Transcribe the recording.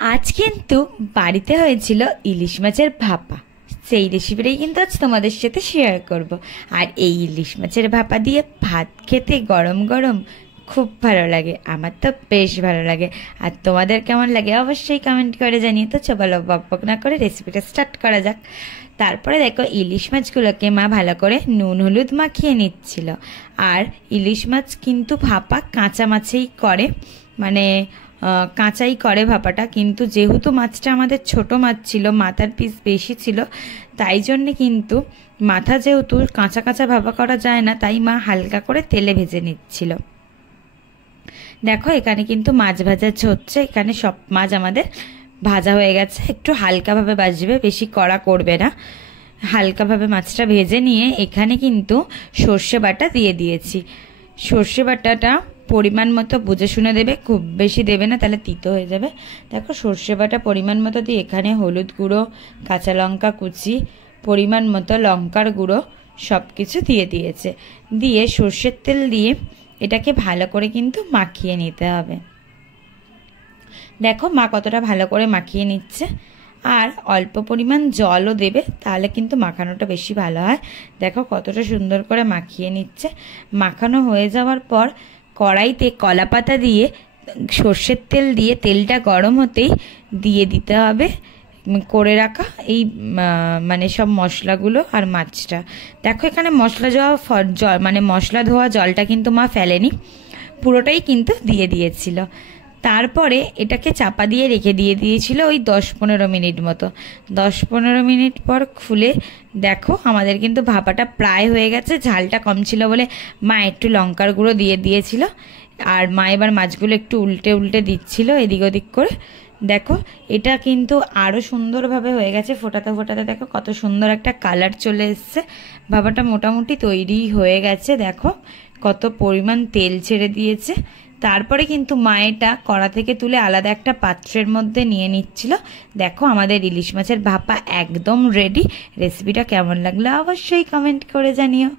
আজ কিন্তু বাড়িতে হয়েছিল ইলিশ মাছের ভাপা। সেই রেসিপিটাই কিন্তু আজ তোমাদের সাথে শেয়ার করব। আর এই ইলিশ মাছের ভাপা দিয়ে ভাত খেতে গরম গরম খুব ভালো লাগে, আমার তো বেশ ভালো লাগে। আর তোমাদের কেমন লাগে অবশ্যই কমেন্ট করে জানিয়ে। তো চলো বকবক না করে রেসিপিটা স্টার্ট করা যাক। তারপরে দেখো ইলিশ মাছগুলোকে মা ভালো করে নুন হলুদ মাখিয়ে নিচ্ছিল। আর ইলিশ মাছ কিন্তু ভাপা কাঁচা মাছেই করে, মানে কাঁচাই করে ভাপাটা। কিন্তু যেহেতু মাছটা আমাদের ছোট মাছ ছিল, মাথার পিস বেশি ছিল, তাই জন্যে কিন্তু মাথা যেহেতু কাঁচা কাঁচা ভাপা করা যায় না, তাই মা হালকা করে তেলে ভেজে নিচ্ছিল। দেখো এখানে কিন্তু মাছ ভাজা হচ্ছে, এখানে সব মাছ আমাদের ভাজা হয়ে গেছে। একটু হালকাভাবে ভাজবে, বেশি কড়া করবে না। হালকাভাবে মাছটা ভেজে নিয়ে এখানে কিন্তু সর্ষে বাটা দিয়ে দিয়েছি। সর্ষে বাটাটা পরিমাণ মতো বুঝে শুনে দেবে, খুব বেশি দেবে না, তাহলে তিতো হয়ে যাবে। দেখো সর্ষে বাটা পরিমাণ মতো দিয়ে এখানে হলুদ গুঁড়ো, কাঁচা লঙ্কা কুচি, পরিমাণ মতো লঙ্কার গুঁড়ো সব কিছু দিয়ে দিয়েছে। দিয়ে সর্ষের তেল দিয়ে এটাকে ভালো করে কিন্তু মাখিয়ে নিতে হবে। দেখো মা কতটা ভালো করে মাখিয়ে নিচ্ছে। আর অল্প পরিমাণ জলও দেবে, তাহলে কিন্তু মাখানোটা বেশি ভালো হয়। দেখো কতটা সুন্দর করে মাখিয়ে নিচ্ছে। মাখানো হয়ে যাওয়ার পর কড়াইতে কলা পাতা দিয়ে সর্ষের তেল দিয়ে তেলটা গরম হতেই দিয়ে দিতে হবে করে রাখা এই মানে সব মশলাগুলো আর মাছটা। দেখো এখানে মশলা জল মানে মশলা ধোয়া জলটা কিন্তু মা ফেলেনি, পুরোটাই কিন্তু দিয়ে দিয়েছিল। তারপরে এটাকে চাপা দিয়ে রেখে দিয়েছিল ওই 10-15 মিনিট মতো। 10-15 মিনিট পর খুলে দেখো আমাদের কিন্তু ভাপাটা প্রায় হয়ে গেছে। ঝালটা কম ছিল বলে মা একটু লঙ্কার গুঁড়ো দিয়ে দিয়েছিল। আর মা এবার মাছগুলো একটু উল্টে উল্টে দিচ্ছিল এদিক ওদিক করে। দেখো এটা কিন্তু আরও সুন্দরভাবে হয়ে গেছে, ফোটাতে ফোটাতে দেখো কত সুন্দর একটা কালার চলে এসছে। ভাপাটা মোটামুটি তৈরি হয়ে গেছে। দেখো কত পরিমাণ তেল ছেড়ে দিয়েছে। তারপরে কিন্তু মায়েটা কড়া থেকে তুলে আলাদা একটা পাত্রের মধ্যে নিয়ে নিচ্ছিল। দেখো আমাদের ইলিশ মাছের ভাপা একদম রেডি। রেসিপিটা কেমন লাগলো অবশ্যই কমেন্ট করে জানিও।